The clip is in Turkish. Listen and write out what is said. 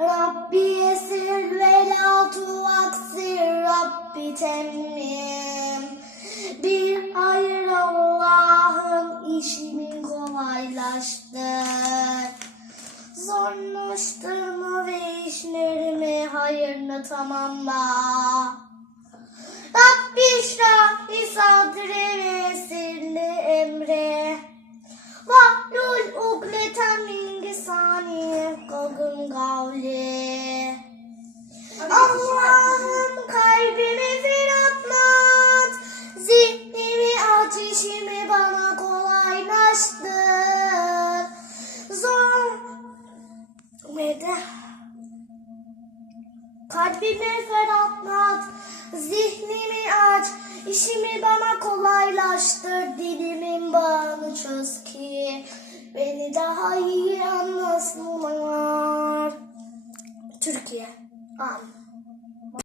Rabbi esir ve la tuvaksir Rabbi temmim. Bir hayır Allah'ım işimi kolaylaştır. Zorlaştırma ve işlerimi hayırlı tamamla. Rabbi şrah sadri gavli. Allah'ım kalbimi ferahlat, zihnimi aç, işimi bana kolaylaştır. Zor ve de kalbimi ferahlat, zihnimi aç, işimi bana kolaylaştır. Dilimin bağını çöz ki beni daha iyi anlasınlar. Türkiye. Amin.